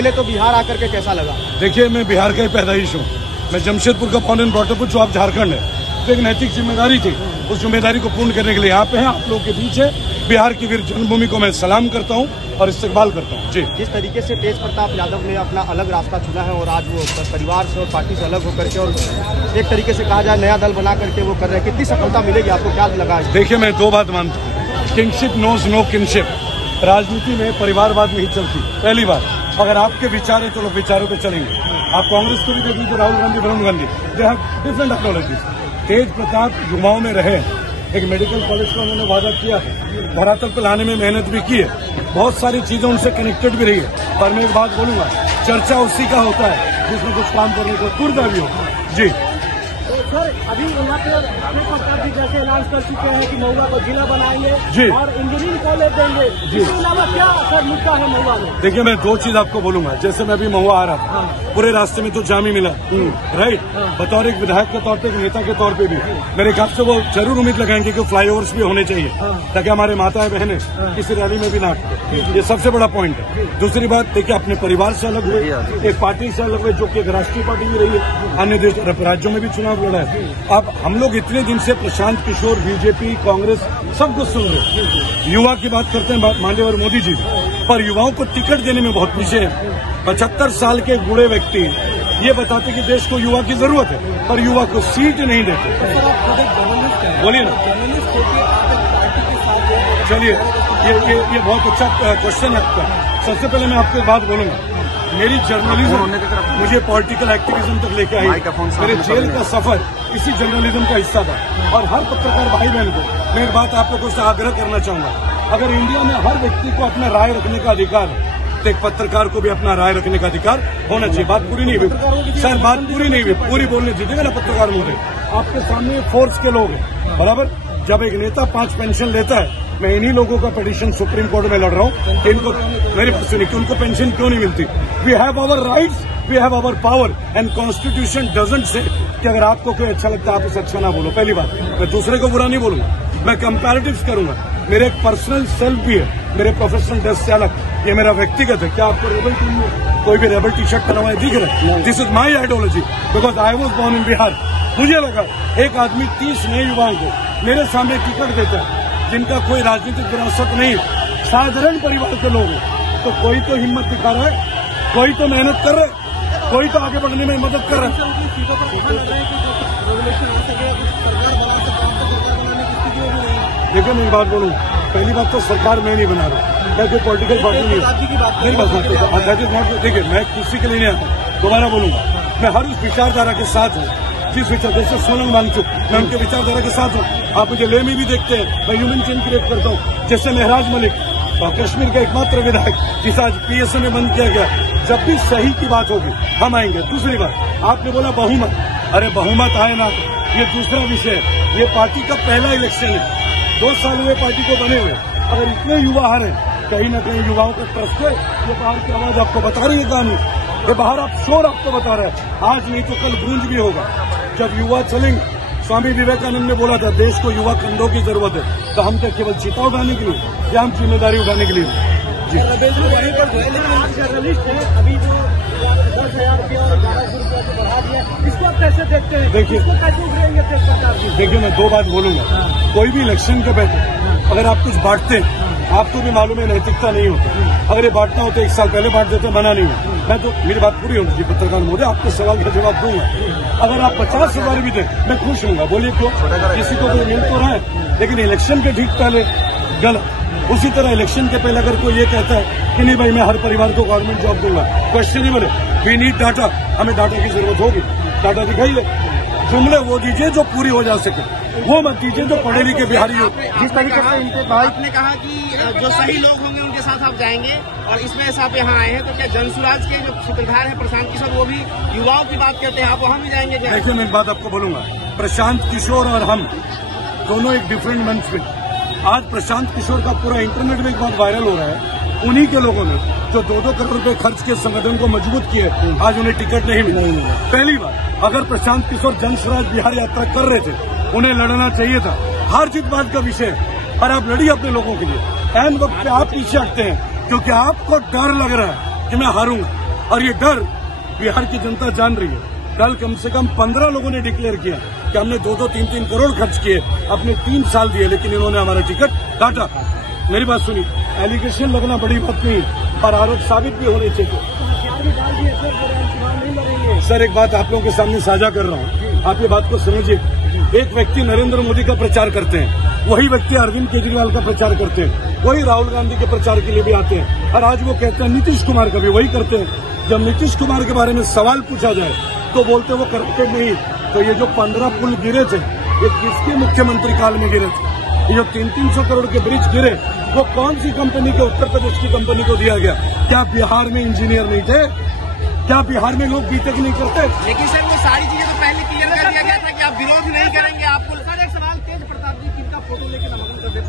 पहले तो बिहार आकर के कैसा लगा? देखिए, मैं बिहार का ही पैदाइश हूँ। मैं जमशेदपुर का बॉर्न एंड ब्रॉट अप हूँ, जो आप झारखंड है। तो एक नैतिक जिम्मेदारी थी, उस जिम्मेदारी को पूर्ण करने के लिए यहाँ पे हैं, आप लोगों के बीच है। बिहार की वीर जन्मभूमि को मैं सलाम करता हूँ और इस्तेकबाल करता हूँ। जी, जिस तरीके से तेज प्रताप यादव ने अपना अलग रास्ता चुना है और आज वो परिवार से और पार्टी से अलग होकर के और एक तरीके से कहा जाए नया दल बना करके वो कर रहे हैं, कितनी सफलता मिलेगी आपको, क्या लगा? देखिए, मैं दो बात मानता हूँ, किंगशिप नोज नो किंगशिप। राजनीति में परिवारवाद नहीं चलती। पहली बात, अगर आपके विचार है तो लोग विचारों पे चलेंगे। आप कांग्रेस को भी देख लीजिए, Rahul Gandhi, Varun Gandhi, they have different technologies. Tej Pratap युवाओं में रहे, एक मेडिकल कॉलेज का उन्होंने वादा किया है, धरातल पर लाने में मेहनत भी की है, बहुत सारी चीजें उनसे कनेक्टेड भी रही है। पर मैं एक बात बोलूंगा, चर्चा उसी का होता है जिसमें कुछ काम करने को तुरंत भी होता है। जी सर, अभी यहाँ पे सरकार जी जैसे ऐलान कर चुके हैं कि महुआ को जिला बनाएंगे जी और इंजीनियरिंग कॉलेज देंगे, इसके अलावा क्या सर मुद्दा है महुआ में? देखिए, मैं दो चीज आपको बोलूंगा। जैसे मैं अभी महुआ आ रहा था, पूरे रास्ते में तो जामी मिला, राइट। बतौर एक विधायक के तौर पे, एक नेता के तौर पे भी मेरे ख्याल से वो जरूर उम्मीद लगाएंगे कि फ्लाईओवर्स भी होने चाहिए, ताकि हमारे माताएं बहनें किसी रैली में भी ना अटके। ये सबसे बड़ा पॉइंट है। दूसरी बात, देखिए, अपने परिवार से अलग हुए, एक पार्टी से अलग हुए, जो कि एक राष्ट्रीय पार्टी भी रही है, अन्य राज्यों में भी चुनाव लड़ा है। अब हम लोग इतने दिन से प्रशांत किशोर, बीजेपी, कांग्रेस सब कुछ सुन रहे। युवा की बात करते हैं माननीय मोदी जी, पर युवाओं को टिकट देने में बहुत पीछे है। 75 साल के बूढ़े व्यक्ति ये बताते कि देश को युवा की जरूरत है, पर युवा को सीट नहीं देते। बोलिए ना। चलिए, ये बहुत अच्छा क्वेश्चन है आपका। सबसे पहले मैं आपको एक बात बोलूंगा, मेरी जर्नलिज्म मुझे पॉलिटिकल एक्टिविज्म तक लेके आई। मेरे जेल का सफर इसी जर्नलिज्म का हिस्सा था। और हर पत्रकार भाई बहन को मैं एक बात आप लोगों से आग्रह करना चाहूंगा, अगर इंडिया में हर व्यक्ति को अपना राय रखने का अधिकार है, तो एक पत्रकार को भी अपना राय रखने का अधिकार होना चाहिए। बात पूरी नहीं हुई सर, बात पूरी नहीं हुई, पूरी बोलने दीजिएगा ना पत्रकार महोदय। आपके सामने फोर्स के लोग हैं, बराबर। जब एक नेता 5 पेंशन लेता है, मैं इन्हीं लोगों का पिटीशन सुप्रीम कोर्ट में लड़ रहा हूँ कि इनको, मेरी सुनिए, कि उनको पेंशन क्यों नहीं मिलती। We have our rights, we have our power and constitution doesn't say कि अगर आपको कोई अच्छा लगता है आप उसे अच्छा ना बोलो। पहली बात, मैं दूसरे को बुरा नहीं बोलूंगा, मैं कंपैरेटिव्स करूंगा। मेरे एक पर्सनल सेल्फ भी है, मेरे प्रोफेशनल ड्रेस से अलग, ये मेरा व्यक्तिगत है। क्या आपको रेबल टीम में कोई भी रेबल टी शर्ट पहना हुआ दिख रहा है? This is my ideology, because I was born in Bihar. मुझे लगा एक आदमी 30 नए युवाओं को मेरे सामने टिकट देता है, जिनका कोई राजनीतिक विरासत नहीं, साधारण परिवार के लोग हैं, तो कोई तो हिम्मत दिखा रहा है, कोई तो मेहनत कर रहा है, कोई तो आगे बढ़ने में मदद कर रहा है। देखिए, मैं एक बात बोलूँ, पहली बात तो सरकार मैं नहीं बना रहा, मैं कोई पॉलिटिकल पार्टी नहीं है। देखिए, मैं किसी के लिए नहीं आता, दोबारा बोलूंगा, मैं हर उस विचारधारा के साथ हूँ जिस विचार, जैसे सोनम वांगचुक, मैं उनके विचारधारा के साथ हूँ। आप मुझे ले में भी देखते हैं, मैं ह्यूमन चेन क्रिएट करता हूँ। जैसे महराज मलिक, कश्मीर का एकमात्र विधायक जिसे आज PSA में बंद किया गया, जब भी सही की बात होगी हम आएंगे। दूसरी बात, आपने बोला बहुमत, अरे बहुमत आए ना, ये दूसरा विषय है। ये पार्टी का पहला इलेक्शन है, 2 साल हुए पार्टी को बने हुए। अगर इतने युवा हारे, कहीं ना कहीं युवाओं का ट्रस्ट है। ये बाहर की आवाज आपको बता रही है कहानी, ये बाहर आप शोर आपको बता रहा है, आज नहीं तो कल गूंज भी होगा। जब युवा चलेंगे, स्वामी विवेकानंद ने बोला था देश को युवा कंधों की जरूरत है, तो हम क्या केवल चीता उठाने के लिए या हम जिम्मेदारी उठाने के लिए? जी, अभी जो 10,000 रुपया और 1100 रुपया से बढ़ा दिया, इसको आप कैसे देखते हैं? देखिए, मैं 2 बात बोलूंगा। कोई भी इलेक्शन के पहले अगर आप कुछ बांटते हैं, आपको भी मालूम है नैतिकता नहीं होती। अगर ये बांटना होता 1 साल पहले बांट देते, मना नहीं है। मैं तो, मेरी बात पूरी होगी पत्रकार महोदय, आपके सवाल का जवाब दूंगा। अगर आप 50,000 भी दें, मैं खुश हूँगा। बोलिए क्यों? किसी को तो मिल तो रहा है, लेकिन इलेक्शन के ठीक पहले गलत। उसी तरह इलेक्शन के पहले अगर कोई ये कहता है कि नहीं भाई मैं हर परिवार को गवर्नमेंट जॉब दूंगा, क्वेश्चनेबल है। वी नीड डाटा, हमें डाटा की जरूरत होगी, डाटा दिखाइए। जुमले वो दीजिए जो पूरी हो जा सके, वो मत दीजिए जो पढ़े लिखे बिहारी हो। जिस तरीके से इनके भाई आपने कहा कि जो सही लोग होंगे उनके साथ आप जाएंगे, और इसमें आप यहाँ आए हैं, तो क्या जनसुराज के जो सूत्रधार हैं प्रशांत किशोर, वो भी युवाओं की बात करते हैं, आप वहाँ भी जाएंगे? देखिए, मैं एक बात आपको बोलूंगा, प्रशांत किशोर और हम दोनों एक डिफरेंट मंच पे। आज प्रशांत किशोर का पूरा इंटरनेट में एक बात वायरल हो रहा है, उन्हीं के लोगों ने जो 2-2 करोड़ रुपए खर्च के संगठन को मजबूत किए, आज उन्हें टिकट नहीं मिला। पहली बात, अगर प्रशांत किशोर जनसुराज बिहार यात्रा कर रहे थे, उन्हें लड़ना चाहिए था। हार जीत बात का विषय है, और आप लड़िए अपने लोगों के लिए। एन वक्त पे आप पीछे हटते हैं क्योंकि आपको डर लग रहा है कि मैं हारूंगा। और ये डर बिहार की जनता जान रही है। कल कम से कम 15 लोगों ने डिक्लेयर किया कि हमने 2-2, 3-3 करोड़ खर्च किए, अपने 3 साल दिए, लेकिन इन्होंने हमारा टिकट काटा। मेरी बात सुनिए, एलिगेशन लगना बड़ी बात नहीं, पर आरोप साबित भी होने चाहिए। सर एक बात आप लोगों के सामने साझा कर रहा हूँ, आप ये बात को समझिए। एक व्यक्ति नरेंद्र मोदी का प्रचार करते हैं, वही व्यक्ति अरविंद केजरीवाल का प्रचार करते हैं, वही राहुल गांधी के प्रचार के लिए भी आते हैं, और आज वो कहते हैं नीतीश कुमार का भी वही करते हैं। जब नीतीश कुमार के बारे में सवाल पूछा जाए तो बोलते वो करप्टेड नहीं। तो ये जो 15 पुल गिरे थे, ये किसके मुख्यमंत्री काल में गिरे थे? ये जो 300-300 करोड़ के ब्रिज गिरे, वो कौन सी कंपनी के, उत्तर प्रदेश की कंपनी को दिया गया? क्या बिहार में इंजीनियर नहीं थे? क्या बिहार में लोग बीटेक नहीं करते? लेकिन सर वो सारी चीजें तो पहले क्लियर कर दिया गया था कि आप विरोध नहीं करेंगे। आपको सर एक सवाल, तेज प्रताप जी किनका फोटो लेकर नामांकन कर देते?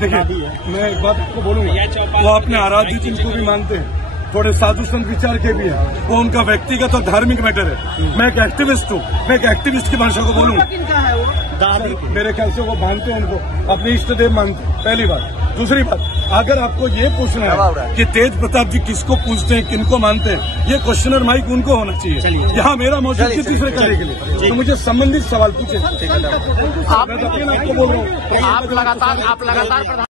देखिए, मैं एक बात आपको बोलूंगा, वो अपने आराध्य जिनको भी मानते हैं, थोड़े साधु संत विचार के भी हैं, वो उनका व्यक्तिगत और धार्मिक मैटर है। मैं एक एक्टिविस्ट हूँ, मैं एक एक्टिविस्ट की भाषा को बोलूंगा। किनका है वो? मेरे ख्याल से वो मानते हैं, उनको अपने इष्ट देव मानते हैं, पहली बात। दूसरी बात, अगर आपको ये पूछना है कि तेज प्रताप जी किसको पूछते हैं, किनको मानते हैं, ये क्वेश्चनर माइक उनको होना चाहिए। यहाँ मेरा मौजूद है तीसरे कार्य के लिए, तो मुझे संबंधित सवाल पूछे। आप बोल रहा हूँ, आप लगातार